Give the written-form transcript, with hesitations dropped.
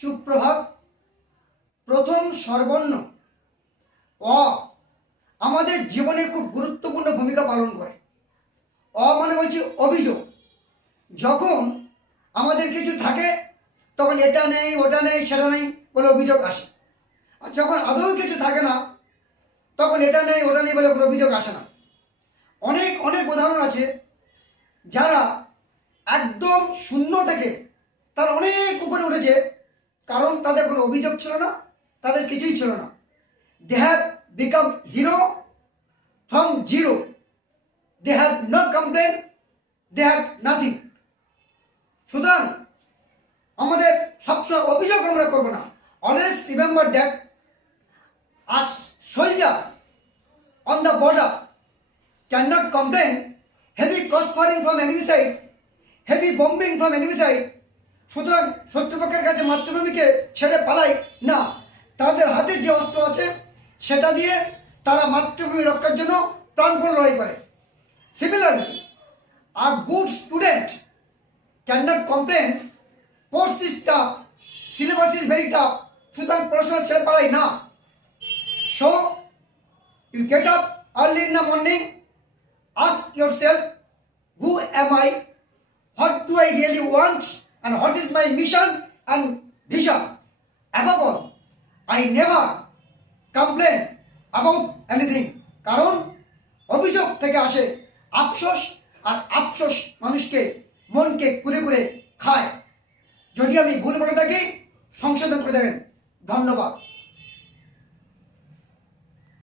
সুপ্রভাত। প্রথম স্বরবর্ণ অ আমাদের জীবনে খুব গুরুত্বপূর্ণ ভূমিকা পালন করে। অ মানে বলছি অভিযোগ। যখন আমাদের কিছু থাকে তখন এটা নেই, ওটা নেই, সেটা নেই বলে অভিযোগ আসে। আর যখন আদৌ কিছু থাকে না তখন এটা নেই, ওটা নেই বলে কোনো অভিযোগ আসে না। অনেক অনেক উদাহরণ আছে যারা একদম শূন্য থেকে তারা অনেক উপরে উঠেছে, কারণ তাদের কোনো অভিযোগ ছিল না, তাদের কিছুই ছিল না। They have become hero from zero. They have no complain, they have nothing. সুতরাং আমাদের সবসময় অভিযোগ আমরা করবো না। Always remember that us soldier on the border cannot complain, heavy cross firing from enemy side, heavy bombing from enemy side. সুতরাং শত্রুপক্ষের কাছে মাতৃভূমিকে ছেড়ে পালাই না, তাদের হাতে যে অস্ত্র আছে সেটা দিয়ে তারা মাতৃভূমি রক্ষার জন্য প্রাণপণ লড়াই করে। Similarly a good student cannot complain, course is tough, syllabus is very tough, সুতরাং পড়াশোনা ছেড়ে পালাই না। So you get up early in the morning, ask yourself, who am I, what do I really want, and what is my mission and vision. Above all, I never complain about anything, কারণ অভিযোগ থেকে আসে আফসোস, আর আফসোস মানুষকে মনকে কুরে কুরে খায়। যদি আমি ভুল বলে থাকি সংশোধন করে দেবেন। ধন্যবাদ।